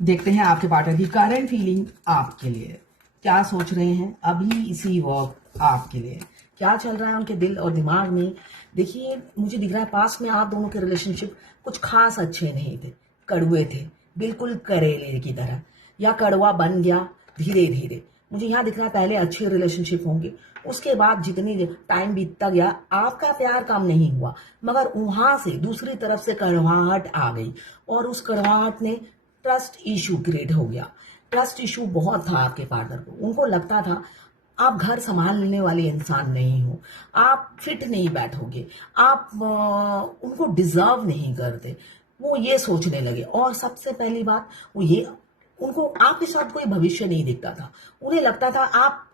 देखते हैं आपके पार्टनर की करंट फीलिंग आपके लिए, क्या सोच रहे हैं अभी इसी वक्त आपके लिए, क्या चल रहा है उनके दिल और दिमाग में। देखिए, मुझे दिख रहा है पास में आप दोनों के रिलेशनशिप कुछ खास अच्छे नहीं थे, कड़वे थे, बिल्कुल करेले की तरह, या कड़वा बन गया धीरे धीरे। मुझे यहाँ दिख रहा है पहले अच्छे रिलेशनशिप होंगे, उसके बाद जितनी टाइम बीतता गया आपका प्यार कम नहीं हुआ, मगर वहां से दूसरी तरफ से कड़वाहट आ गई और उस कड़वाहट ने ट्रस्ट इशू क्रिएट हो गया। ट्रस्ट इशू बहुत था आपके पार्टनर को, उनको लगता था आप घर संभालने वाले इंसान नहीं हो, आप फिट नहीं बैठोगे, आप उनको डिजर्व नहीं करते, वो ये सोचने लगे। और सबसे पहली बात वो ये, उनको आपके साथ कोई भविष्य नहीं दिखता था, उन्हें लगता था आप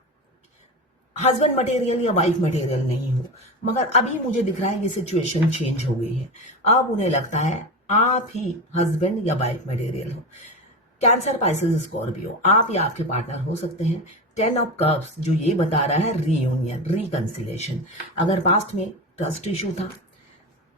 हस्बैंड मटेरियल या वाइफ मटेरियल नहीं हो। मगर अभी मुझे दिख रहा है ये सिचुएशन चेंज हो गई है, अब उन्हें लगता है आप ही हस्बैंड या वाइफ मटेरियल हो। कैंसर, पाइसेस, स्कॉर्पियो, आप या आपके पार्टनर हो सकते हैं। 10 ऑफ कप्स जो ये बता रहा है रीयूनियन, रिकंसिलेशन। अगर पास्ट में ट्रस्ट इशू था,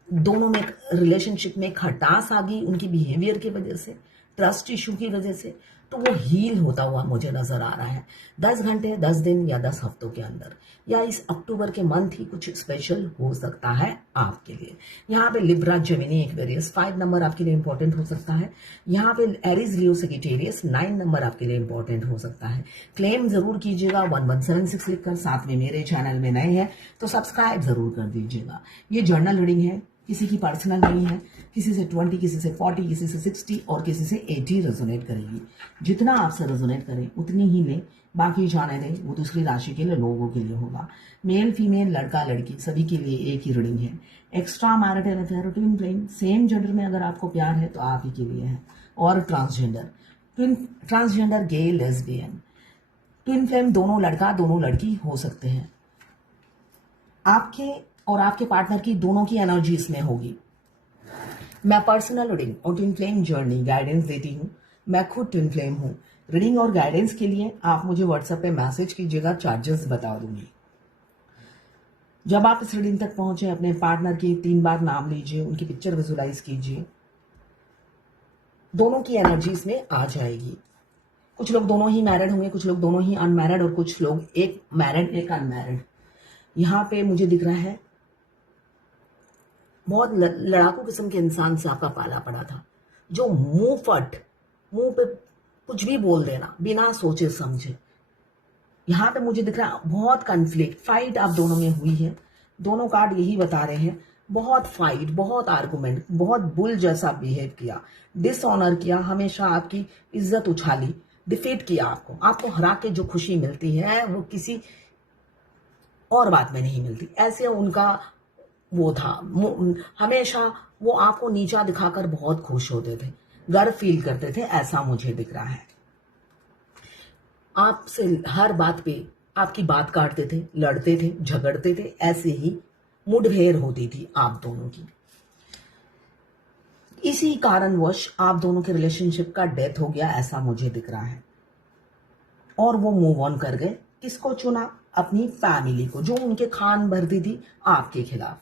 दोनों में रिलेशनशिप में खटास आ गई उनकी बिहेवियर की वजह से, ट्रस्ट इशू की वजह से, तो वो हील होता हुआ मुझे नजर आ रहा है 10 घंटे, 10 दिन या 10 हफ्तों के अंदर, या इस अक्टूबर के मंथ ही कुछ स्पेशल हो सकता है आपके लिए। यहाँ पे लिब्रा, जेमिनी, एक्वेरियस 5 नंबर आपके लिए इंपॉर्टेंट हो सकता है। यहाँ पे एरीज, लियो, सजिटेरियस 9 नंबर आपके लिए इंपॉर्टेंट हो सकता है। क्लेम जरूर कीजिएगा 1176 लिखकर, साथ में मेरे चैनल में नए हैं तो सब्सक्राइब जरूर कर दीजिएगा। ये जर्नल रीडिंग है, किसी की पर्सनल नहीं है, किसी से 20, किसी से 40, किसी से 60 और किसी से 80 रेजोनेट करेगी। जितना आपसे रेजोनेट करे उतनी ही लें, बाकी जाने दें, वो दूसरी राशि के लिए, लोगों के लिए होगा। मेल, फीमेल, लड़का, लड़की सभी के लिए एक ही रीडिंग है। Extra marital affair, twin flame, same gender में अगर आपको प्यार है तो आप ही के लिए है। और ट्रांसजेंडर, गे, लेस्बियन, ट्विन फ्लेम, दोनों लड़का दोनों लड़की हो सकते हैं। आपके और आपके पार्टनर की दोनों की एनर्जी इसमें होगी। मैं पर्सनल रीडिंग और ट्विन फ्लेम जर्नी गाइडेंस देती हूँ, मैं खुद ट्विन फ्लेम हूँ। रीडिंग और गाइडेंस के लिए आप मुझे व्हाट्सएप पे मैसेज कीजिएगा, चार्जेस बता दूंगी। जब आप इस रीडिंग तक पहुंचे, अपने पार्टनर की 3 बार नाम लीजिए, उनकी पिक्चर विजुलाइज कीजिए, दोनों की एनर्जी इसमें आ जाएगी। कुछ लोग दोनों ही मैरिड होंगे, कुछ लोग दोनों ही अनमैरिड, और कुछ लोग एक मैरिड एक अनमैरिड। यहाँ पे मुझे दिख रहा है बहुत लड़ाकू किस्म के इंसान से आपका पाला पड़ा था, जो मुंह पे कुछ भी बोल देना बिना सोचे समझे। यहाँ पे मुझे दिख रहा है बहुत कन्फ्लिक्ट, फाइट आप दोनों में हुई है। दोनों कार्ड यही बता रहे हैं, बहुत फाइट, बहुत आर्गुमेंट, बहुत बुल जैसा बिहेव किया, डिसऑनर किया, हमेशा आपकी इज्जत उछाली, डिफीट किया आपको हरा के जो खुशी मिलती है वो किसी और बात में नहीं मिलती, ऐसे उनका वो था। हमेशा वो आपको नीचा दिखाकर बहुत खुश होते थे, गर्व फील करते थे, ऐसा मुझे दिख रहा है। आपसे हर बात पे आपकी बात काटते थे, लड़ते थे, झगड़ते थे, ऐसे ही मुठभेड़ होती थी आप दोनों की। इसी कारणवश आप दोनों के रिलेशनशिप का डेथ हो गया, ऐसा मुझे दिख रहा है। और वो मूव ऑन कर गए। किसको चुना? अपनी फैमिली को, जो उनके खान भरती थी आपके खिलाफ।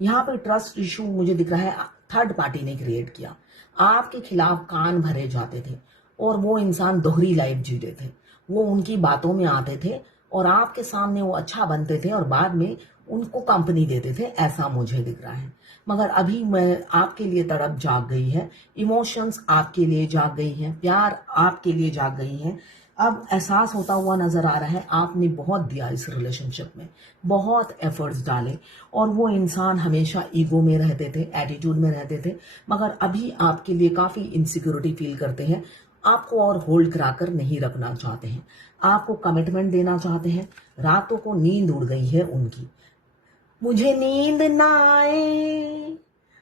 यहाँ पे ट्रस्ट इशू मुझे दिख रहा है थर्ड पार्टी ने क्रिएट किया, आपके खिलाफ कान भरे जाते थे और वो इंसान दोहरी लाइफ जीते थे। वो उनकी बातों में आते थे और आपके सामने वो अच्छा बनते थे और बाद में उनको कंपनी देते थे, ऐसा मुझे दिख रहा है। मगर अभी मैं आपके लिए तड़प जाग गई है, इमोशंस आपके लिए जाग गई हैं, प्यार आपके लिए जाग गई हैं। अब एहसास होता हुआ नजर आ रहा है आपने बहुत दिया इस रिलेशनशिप में, बहुत एफर्ट्स डाले, और वो इंसान हमेशा ईगो में रहते थे, एटीट्यूड में रहते थे, मगर अभी आपके लिए काफी इनसिक्योरिटी फील करते हैं, आपको और होल्ड कराकर नहीं रखना चाहते हैं, आपको कमिटमेंट देना चाहते हैं। रातों को नींद उड़ गई है उनकी। मुझे नींद ना आए,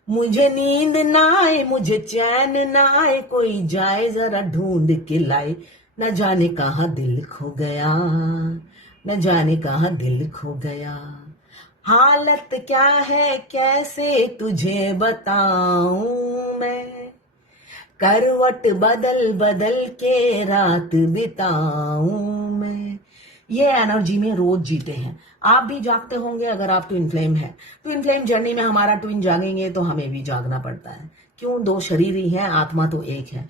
मुझे नींद ना आए, मुझे चैन ना आए, कोई जाए जरा ढूंढ के लाए, न जाने कहाँ दिल खो गया, न जाने कहाँ दिल खो गया। हालत क्या है कैसे तुझे बताऊं मैं, करवट बदल बदल के रात बिताऊं मैं। ये एनर्जी में रोज जीते हैं। आप भी जागते होंगे अगर आप ट्विन फ्लेम है। ट्विन फ्लेम जर्नी में हमारा ट्विन जागेंगे तो हमें भी जागना पड़ता है। क्यों? 2 शरीर ही हैं, आत्मा तो एक है।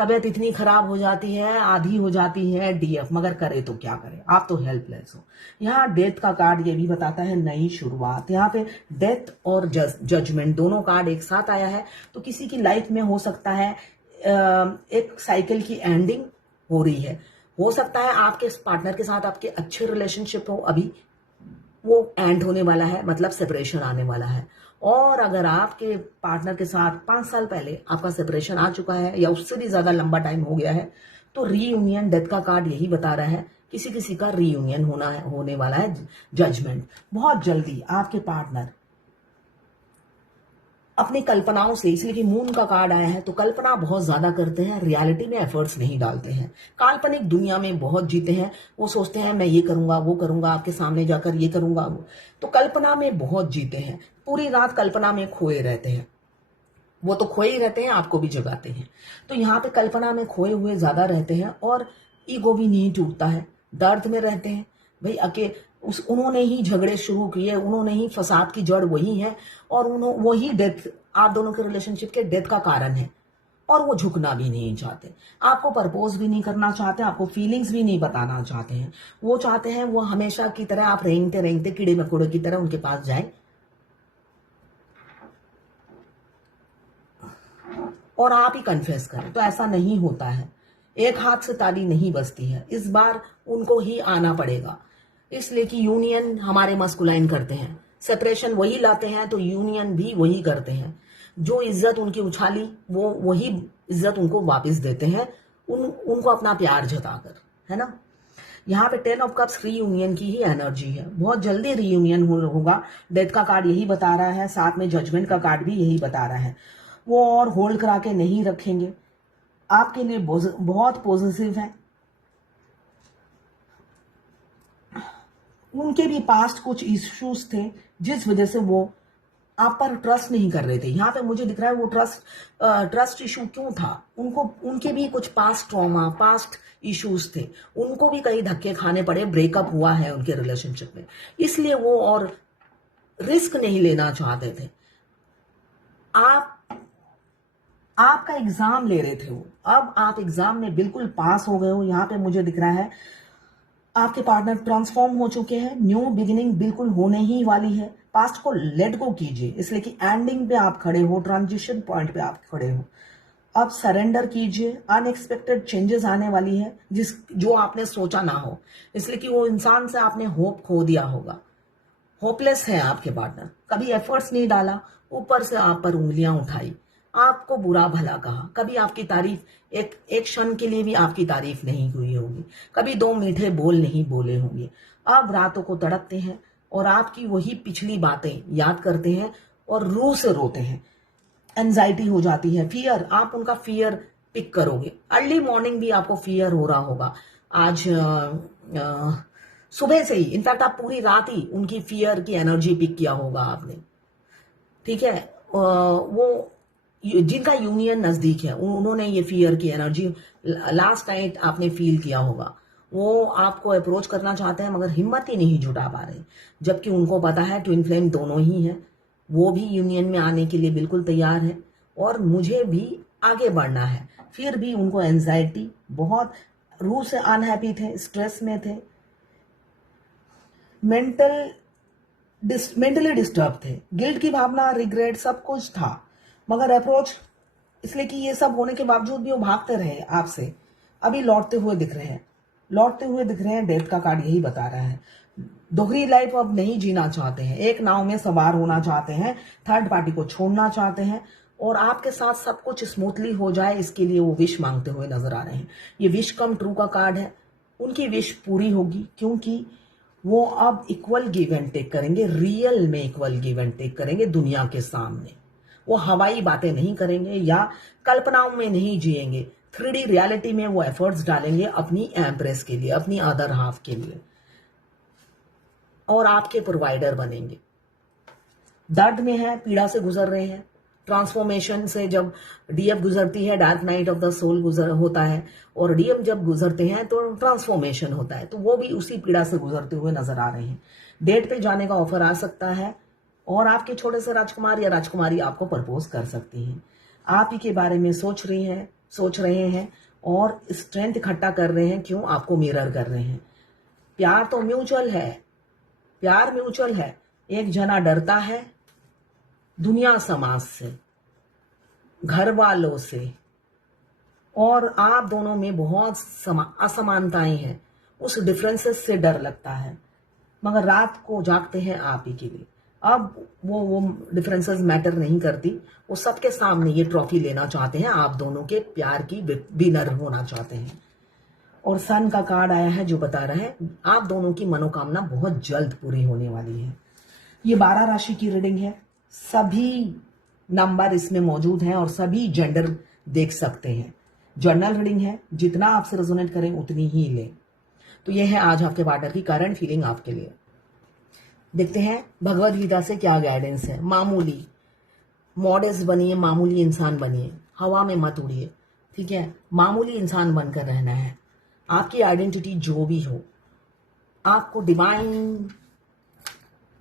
तबीयत इतनी खराब हो जाती है, आधी हो जाती है डीएफ, मगर करे तो क्या करे, आप तो हेल्पलेस हो। यहाँ डेथ का कार्ड ये भी बताता है नई शुरुआत। यहाँ पे डेथ और जजमेंट दोनों कार्ड एक साथ आया है, तो किसी की लाइफ में हो सकता है एक साइकिल की एंडिंग हो रही है। हो सकता है आपके पार्टनर के साथ आपके अच्छे रिलेशनशिप हो, अभी वो एंड होने वाला है, मतलब सेपरेशन आने वाला है। और अगर आपके पार्टनर के साथ 5 साल पहले आपका सेपरेशन आ चुका है या उससे भी ज्यादा लंबा टाइम हो गया है, तो रीयूनियन, डेथ का कार्ड यही बता रहा है किसी किसी का रीयूनियन होने वाला है। जजमेंट, बहुत जल्दी आपके पार्टनर अपनी कल्पनाओं से, इसलिए कि मून का कार्ड आया है, तो कल्पना बहुत ज्यादा करते हैं, रियलिटी में एफर्ट्स नहीं डालते हैं, काल्पनिक दुनिया में बहुत जीते हैं। वो सोचते हैं मैं ये करूंगा, वो करूंगा, आपके सामने जाकर ये करूंगा, वो तो कल्पना में बहुत जीते हैं, पूरी रात कल्पना में खोए रहते हैं। वो तो खोए ही रहते हैं, आपको भी जगाते हैं। तो यहाँ पे कल्पना में खोए हुए ज्यादा रहते हैं और ईगो भी नहीं टूटता है, दर्द में रहते हैं। भाई उन्होंने ही झगड़े शुरू किए, उन्होंने ही फसाद की जड़ वही है, और वही डेथ, आप दोनों के रिलेशनशिप के डेथ का कारण है। और वो झुकना भी नहीं चाहते, आपको प्रपोज भी नहीं करना चाहते, आपको फीलिंग्स भी नहीं बताना चाहते हैं। वो चाहते हैं वो हमेशा की तरह आप रेंगते रेंगते कीड़े मकोड़े की तरह उनके पास जाए और आप ही कन्फेस करें। तो ऐसा नहीं होता है, एक हाथ से ताली नहीं बजती है, इस बार उनको ही आना पड़ेगा। इसलिए कि यूनियन हमारे मस्कुलाइन करते हैं, सेपरेशन वही लाते हैं, तो यूनियन भी वही करते हैं। जो इज्जत उनकी उछाली वो वही इज्जत उनको वापस देते हैं, उनको अपना प्यार जताकर, है ना। यहाँ पे 10 ऑफ कप्स रीयूनियन की ही एनर्जी है, बहुत जल्दी रीयूनियन होगा। डेथ का कार्ड यही बता रहा है, साथ में जजमेंट का कार्ड भी यही बता रहा है। वो और होल्ड करा के नहीं रखेंगे, आपके लिए बहुत पॉजिटिव है। उनके भी पास्ट कुछ इश्यूज थे जिस वजह से वो आप पर ट्रस्ट नहीं कर रहे थे। यहाँ पे मुझे दिख रहा है वो ट्रस्ट इशू क्यों था, उनके भी कुछ पास्ट ट्रॉमा, पास्ट इश्यूज थे, उनको भी कई धक्के खाने पड़े, ब्रेकअप हुआ है उनके रिलेशनशिप में, इसलिए वो और रिस्क नहीं लेना चाहते थे। आपका एग्जाम ले रहे थे वो, अब आप एग्जाम में बिल्कुल पास हो गए हो। यहाँ पे मुझे दिख रहा है आपके पार्टनर ट्रांसफॉर्म हो चुके हैं, न्यू बिगिनिंग बिल्कुल होने ही वाली है। पास्ट को लेट गो कीजिए, इसलिए कि एंडिंग पे आप खड़े हो, ट्रांजिशन पॉइंट पे आप खड़े हो। अब सरेंडर कीजिए, अनएक्सपेक्टेड चेंजेस आने वाली है जो आपने सोचा ना हो, इसलिए कि वो इंसान से आपने होप खो दिया होगा। होपलेस है आपके पार्टनर, कभी एफर्ट्स नहीं डाला, ऊपर से आप पर उंगलियां उठाई, आपको बुरा भला कहा, कभी आपकी तारीफ एक क्षण के लिए भी आपकी तारीफ नहीं हुई होगी, कभी 2 मीठे बोल नहीं बोले होंगे। अब रातों को तड़पते हैं और आपकी वही पिछली बातें याद करते हैं और रूह से रोते हैं। एंजाइटी हो जाती है, फियर, आप उनका फियर पिक करोगे। अर्ली मॉर्निंग भी आपको फियर हो रहा होगा आज, सुबह से ही, इनफैक्ट आप पूरी रात ही उनकी फियर की एनर्जी पिक किया होगा आपने, ठीक है। वो जिनका यूनियन नजदीक है उन्होंने ये फियर की एनर्जी लास्ट नाइट आपने फील किया होगा। वो आपको अप्रोच करना चाहते हैं मगर हिम्मत ही नहीं जुटा पा रहे, जबकि उनको पता है ट्विन फ्लेम दोनों ही है, वो भी यूनियन में आने के लिए बिल्कुल तैयार है और मुझे भी आगे बढ़ना है। फिर भी उनको एंजाइटी, बहुत रूह से अनहैप्पी थे, स्ट्रेस में थे, मेंटली डिस्टर्ब थे, गिल्ट की भावना, रिग्रेट सब कुछ था, मगर अप्रोच, इसलिए कि ये सब होने के बावजूद भी वो भागते रहे आपसे, अभी लौटते हुए दिख रहे हैं। डेथ का कार्ड यही बता रहा है, दोहरी लाइफ अब नहीं जीना चाहते हैं, एक नाव में सवार होना चाहते हैं, थर्ड पार्टी को छोड़ना चाहते हैं और आपके साथ सब कुछ स्मूथली हो जाए, इसके लिए वो विश मांगते हुए नजर आ रहे हैं। ये विश कम ट्रू का कार्ड है, उनकी विश पूरी होगी क्योंकि वो अब इक्वल गिव एंड टेक करेंगे, रियल में इक्वल गिव एंड टेक करेंगे दुनिया के सामने। वो हवाई बातें नहीं करेंगे या कल्पनाओं में नहीं जिएंगे, 3D रियलिटी में वो एफर्ट्स डालेंगे अपनी एम्प्रेस के लिए, अपनी अदर हाफ के लिए, और आपके प्रोवाइडर बनेंगे। दर्द में है, पीड़ा से गुजर रहे हैं, ट्रांसफॉर्मेशन से जब डीएफ गुजरती है, dark night of the soul होता है, और डीएफ जब गुजरते हैं तो ट्रांसफॉर्मेशन होता है, तो वो भी उसी पीड़ा से गुजरते हुए नजर आ रहे हैं। डेट पे जाने का ऑफर आ सकता है और आपके छोटे से राजकुमार या राजकुमारी आपको प्रपोज कर सकती हैं। आप ही के बारे में सोच रही हैं, सोच रहे हैं और स्ट्रेंथ इकट्ठा कर रहे हैं। क्यों? आपको मिरर कर रहे हैं। प्यार तो म्यूचुअल है, प्यार म्यूचुअल है। एक जना डरता है दुनिया समाज से, घर वालों से, और आप दोनों में बहुत असमानताएं हैं, उस डिफरेंसेस से डर लगता है, मगर रात को जागते हैं आप ही के लिए। अब वो डिफरेंसेस मैटर नहीं करती, वो सबके सामने ये ट्रॉफी लेना चाहते हैं, आप दोनों के प्यार की विनर होना चाहते हैं। और सन का कार्ड आया है जो बता रहा है आप दोनों की मनोकामना बहुत जल्द पूरी होने वाली है। ये 12 राशि की रीडिंग है, सभी नंबर इसमें मौजूद हैं और सभी जेंडर देख सकते हैं। जर्नल रीडिंग है, जितना आपसे रेजोनेट करें उतनी ही लें। तो ये है आज आपके पार्टनर की करंट फीलिंग आपके लिए। देखते हैं भगवद गीता से क्या गाइडेंस है। मामूली, मॉडेस्ट बनिए, मामूली इंसान बनिए, हवा में मत उड़िए, ठीक है? मामूली इंसान बनकर रहना है। आपकी आइडेंटिटी जो भी हो, आपको डिवाइन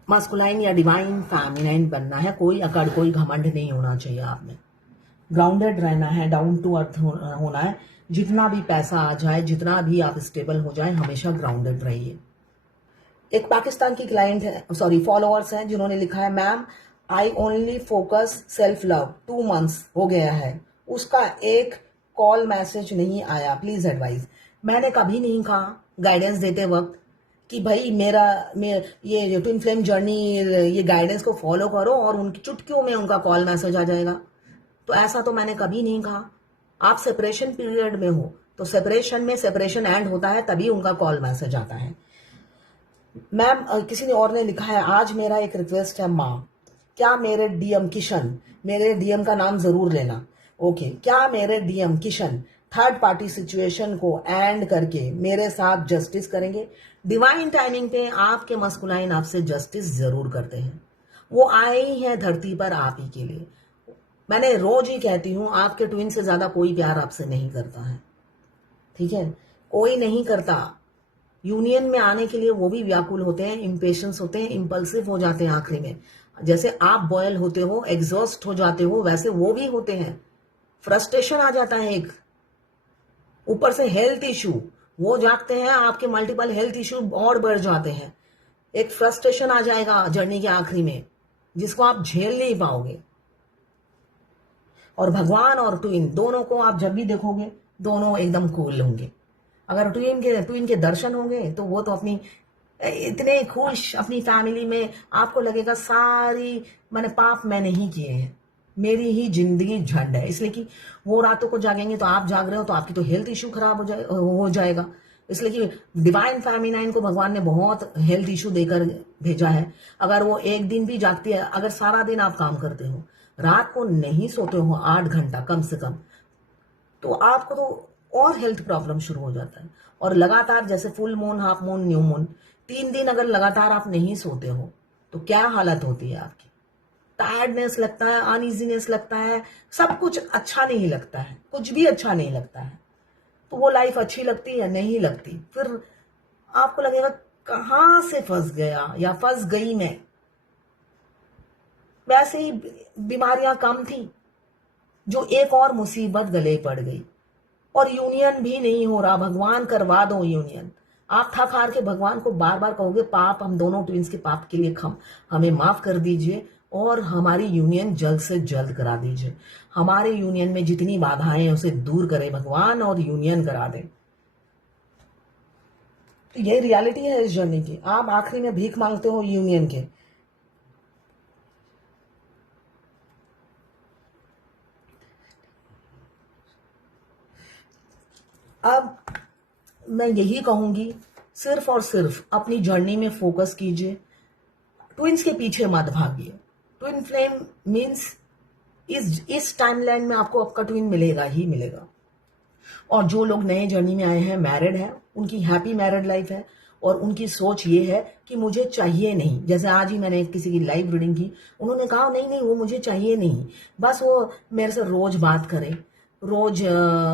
मास्कुलाइन या डिवाइन फेमिनाइन बनना है। कोई अकड़, कोई घमंड नहीं होना चाहिए आप में। ग्राउंडेड रहना है, डाउन टू अर्थ होना है। जितना भी पैसा आ जाए, जितना भी आप स्टेबल हो जाए, हमेशा ग्राउंडेड रहिए। एक पाकिस्तान की क्लाइंट है, सॉरी फॉलोअर्स हैं, जिन्होंने लिखा है ma'am I only focus self love, 2 months हो गया है, उसका एक कॉल मैसेज नहीं आया, प्लीज एडवाइस। मैंने कभी नहीं कहा गाइडेंस देते वक्त कि भाई ये ट्विन फ्लेम जर्नी, ये गाइडेंस को फॉलो करो और उनकी चुटकियों में उनका कॉल मैसेज आ जाएगा। तो ऐसा तो मैंने कभी नहीं कहा। आप सेपरेशन पीरियड में हो तो सेपरेशन में सेपरेशन एंड होता है, तभी उनका कॉल मैसेज आता है। मैम किसी ने और ने लिखा है आज मेरा एक रिक्वेस्ट है माँ, क्या मेरे डीएम किशन, मेरे डीएम का नाम जरूर लेना, ओके, क्या मेरे DM Kishan third party situation को एंड करके मेरे साथ जस्टिस करेंगे? डिवाइन टाइमिंग पे आपके मस्कुलाइन आपसे जस्टिस जरूर करते हैं। वो आए ही है धरती पर आप ही के लिए। मैंने रोज ही कहती हूं आपके ट्विन से ज्यादा कोई प्यार आपसे नहीं करता है, ठीक है? कोई नहीं करता। यूनियन में आने के लिए वो भी व्याकुल होते हैं, इम्पेशंस होते हैं, इम्पल्सिव हो जाते हैं आखिरी में। जैसे आप बॉयल होते हो, एग्जॉस्ट हो जाते हो, वैसे वो भी होते हैं। फ्रस्ट्रेशन आ जाता है एक, ऊपर से हेल्थ इशू, वो जागते हैं, आपके मल्टीपल हेल्थ इशू और बढ़ जाते हैं। एक फ्रस्ट्रेशन आ जाएगा जर्नी के आखिरी में, जिसको आप झेल नहीं पाओगे। और भगवान और ट्विन दोनों को आप जब भी देखोगे, दोनों एकदम कूल होंगे। अगर ट्विन के दर्शन होंगे तो वो तो अपनी इतने खुश अपनी फैमिली में, आपको लगेगा सारी मैंने पाप मैंने ही किए हैं, मेरी ही जिंदगी झंड है। इसलिए कि वो रातों को जागेंगे तो आप जाग रहे हो, तो आपकी तो हेल्थ इशू खराब हो जाएगा। इसलिए कि डिवाइन फेमिनाइन को भगवान ने बहुत हेल्थ इशू देकर भेजा है। अगर वो एक दिन भी जागती है, अगर सारा दिन आप काम करते हो, रात को नहीं सोते हो 8 घंटा कम से कम, तो आपको तो और हेल्थ प्रॉब्लम शुरू हो जाता है। और लगातार जैसे full moon, half moon, new moon, 3 दिन अगर लगातार आप नहीं सोते हो तो क्या हालत होती है आपकी? टायर्डनेस लगता है, अनइजीनेस लगता है, सब कुछ अच्छा नहीं लगता है, कुछ भी अच्छा नहीं लगता है। तो वो लाइफ अच्छी लगती है? नहीं लगती। फिर आपको लगेगा कहां से फंस गया या फंस गई मैं। वैसे ही बीमारियां कम थी, जो एक और मुसीबत गले पड़ गई, और यूनियन भी नहीं हो रहा। भगवान करवा दो यूनियन। आप थक हार के भगवान को बार बार कहोगे पाप, हम दोनों ट्विंस के पाप के लिए हमें माफ कर दीजिए और हमारी यूनियन जल्द से जल्द करा दीजिए। हमारे यूनियन में जितनी बाधाएं हैं उसे दूर करे भगवान और यूनियन करा दे। तो ये रियलिटी है इस जर्नी की। आप आखिरी में भीख मांगते हो यूनियन के। अब मैं यही कहूंगी, सिर्फ और सिर्फ अपनी जर्नी में फोकस कीजिए, ट्विंस के पीछे मत भागिए। ट्विन फ्लेम मीन्स इस टाइमलाइन में आपको आपका ट्विन मिलेगा ही मिलेगा। और जो लोग नए जर्नी में आए हैं, मैरिड हैं, उनकी हैप्पी मैरिड लाइफ है और उनकी सोच ये है कि मुझे चाहिए नहीं। जैसे आज ही मैंने किसी की लाइव रीडिंग की, उन्होंने कहा नहीं नहीं वो मुझे चाहिए नहीं, बस वो मेरे से रोज बात करे, रोज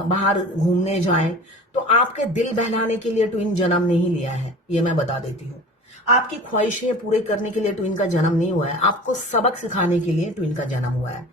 बाहर घूमने जाए। तो आपके दिल बहलाने के लिए ट्विन जन्म नहीं लिया है, ये मैं बता देती हूँ। आपकी ख्वाहिशें पूरे करने के लिए ट्विन का जन्म नहीं हुआ है, आपको सबक सिखाने के लिए ट्विन का जन्म हुआ है।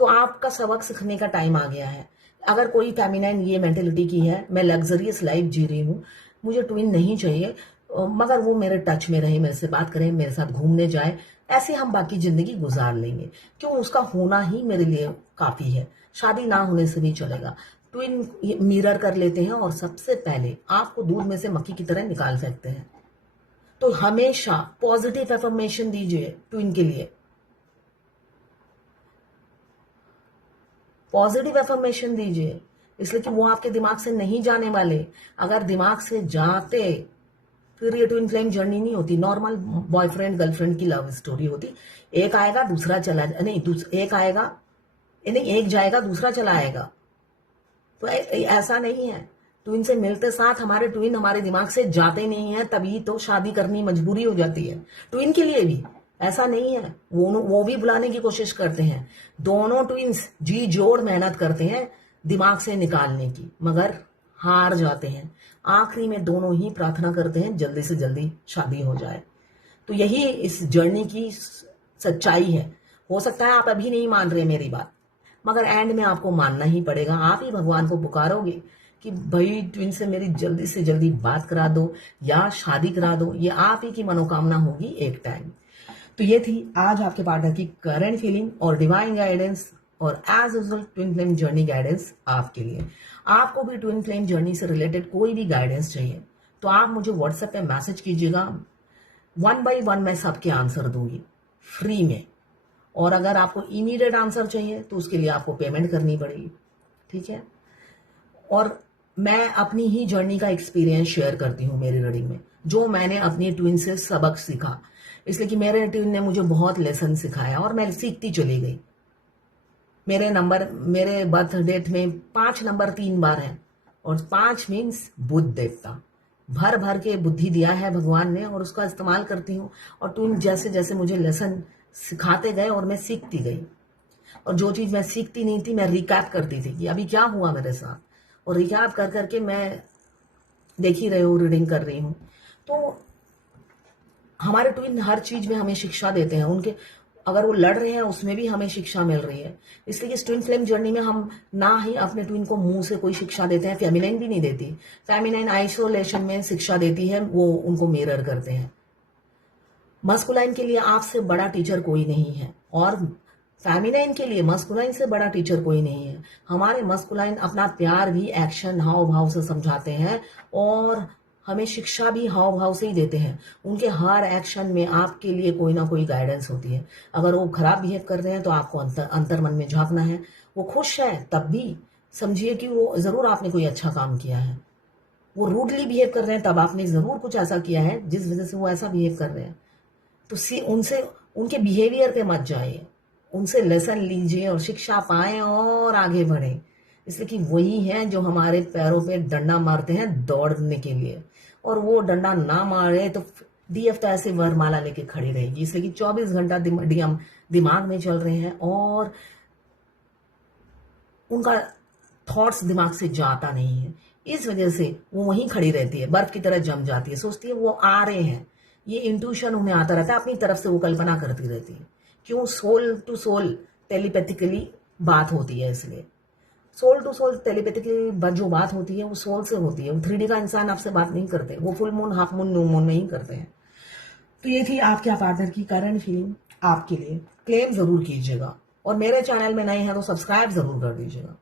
तो आपका सबक सीखने का टाइम आ गया है। अगर कोई फेमिनाइन ये मेंटेलिटी की है, मैं लग्जरियस लाइफ जी रही हूँ, मुझे ट्विन नहीं चाहिए, मगर वो मेरे टच में रहे, मेरे से बात करे, मेरे साथ घूमने जाए, ऐसे हम बाकी जिंदगी गुजार लेंगे। क्यों, उसका होना ही मेरे लिए काफी है, शादी ना होने से भी चलेगा। ट्विन मिरर कर लेते हैं और सबसे पहले आपको दूध में से मक्खी की तरह निकाल फेंकते हैं। तो हमेशा पॉजिटिव एफर्मेशन दीजिए ट्विन के लिए, पॉजिटिव एफर्मेशन दीजिए, इसलिए कि वो आपके दिमाग से नहीं जाने वाले। अगर दिमाग से जाते फिर ये ट्विन फ्लेम जर्नी नहीं होती, नॉर्मल बॉयफ्रेंड गर्लफ्रेंड की लव स्टोरी होती। एक आएगा दूसरा चला नहीं, एक आएगा नहीं, एक जाएगा दूसरा चला आएगा। तो ऐसा नहीं है। ट्विन से मिलते साथ हमारे ट्विन हमारे दिमाग से जाते नहीं है, तभी तो शादी करनी मजबूरी हो जाती है ट्विन के लिए भी। ऐसा नहीं है, वो भी बुलाने की कोशिश करते हैं। दोनों ट्विंस जी जोड़ मेहनत करते हैं दिमाग से निकालने की, मगर हार जाते हैं। आखिरी में दोनों ही प्रार्थना करते हैं जल्दी से जल्दी शादी हो जाए। तो यही इस जर्नी की सच्चाई है। हो सकता है आप अभी नहीं मान रहे मेरी बात, मगर एंड में आपको मानना ही पड़ेगा। आप ही भगवान को पुकारोगे कि भाई ट्विन से मेरी जल्दी से जल्दी बात करा दो या शादी करा दो, ये आप ही की मनोकामना होगी एक टाइम। तो ये थी आज आपके पार्टनर की करंट फीलिंग और डिवाइन गाइडेंस, और as usual twin flame journey guidance आपके लिए। आपको भी ट्विन फ्लेम जर्नी से रिलेटेड कोई भी गाइडेंस चाहिए तो आप मुझे व्हाट्सएप पे मैसेज कीजिएगा, 1 बाय 1 मैं सबके आंसर दूंगी फ्री में। और अगर आपको इमीडिएट आंसर चाहिए तो उसके लिए आपको पेमेंट करनी पड़ेगी, ठीक है। और मैं अपनी ही जर्नी का एक्सपीरियंस शेयर करती हूँ मेरी रीडिंग में, जो मैंने अपनी ट्विन से सबक सीखा, इसलिए कि मेरे ट्विन ने मुझे बहुत लेसन सिखाया और मैं सीखती चली गई। मेरे बर्थ डेट में 5 नंबर 3 बार है, और 5 मीन्स बुद्ध देवता। भर भर के बुद्धि दिया है भगवान ने और उसका इस्तेमाल करती हूँ। और ट्विन जैसे जैसे मुझे लेसन सिखाते गए और मैं सीखती गई, और जो चीज मैं सीखती नहीं थी मैं रिकैप करती थी कि अभी क्या हुआ मेरे साथ, और रिकैप कर करके मैं देख ही रही हूँ, रीडिंग कर रही हूँ। तो हमारे ट्विन हर चीज में हमें शिक्षा देते हैं, उनके अगर वो लड़ रहे हैं उसमें भी हमें शिक्षा मिल रही है। इसलिए इस ट्विन फ्लेम जर्नी में हम ना ही अपने ट्विन को मुंह से कोई शिक्षा देते हैं, फेमिनाइन भी नहीं देती। फेमिनाइन आइसोलेशन में शिक्षा देती है, वो उनको मिरर करते हैं। मस्कुलाइन के लिए आपसे बड़ा टीचर कोई नहीं है, और फेमिनाइन के लिए मस्कुलाइन से बड़ा टीचर कोई नहीं है। हमारे मस्कुलाइन अपना प्यार भी एक्शन हाव भाव से समझाते हैं, और हमें शिक्षा भी हाव भाव से ही देते हैं। उनके हर एक्शन में आपके लिए कोई ना कोई गाइडेंस होती है। अगर वो खराब बिहेव कर रहे हैं तो आपको अंतर मन में झांकना है। वो खुश है तब भी समझिए कि वो जरूर आपने कोई अच्छा काम किया है। वो रूडली बिहेव कर रहे हैं तब आपने जरूर कुछ ऐसा किया है जिस वजह से वो ऐसा बिहेव कर रहे हैं। तो उनसे उनके बिहेवियर पे मत जाइए, उनसे लेसन लीजिए और शिक्षा पाएं और आगे बढ़ें। इसलिए कि वही है जो हमारे पैरों पे डंडा मारते हैं दौड़ने के लिए, और वो डंडा ना मारे तो डीएफ तो ऐसे वरमाला लेके खड़ी रहेगी। इसलिए कि 24 घंटा दिमाग में चल रहे हैं और उनका थॉट्स दिमाग से जाता नहीं है। इस वजह से वो वहीं खड़ी रहती है, बर्फ की तरह जम जाती है, सोचती है वो आ रहे हैं। ये इंट्यूशन उन्हें आता रहता है, अपनी तरफ से वो कल्पना करती रहती है। क्यों, सोल टू सोल टेलीपैथिकली बात होती है, इसलिए सोल टू सोल टेलीपैथिकली जो बात होती है वो सोल से होती है। वो 3D का इंसान आपसे बात नहीं करते, वो full moon half moon new moon में ही करते हैं। तो ये थी आपके पार्टनर की करंट फीलिंग आपके लिए। क्लेम जरूर कीजिएगा, और मेरे चैनल में नए हैं तो सब्सक्राइब जरूर कर दीजिएगा।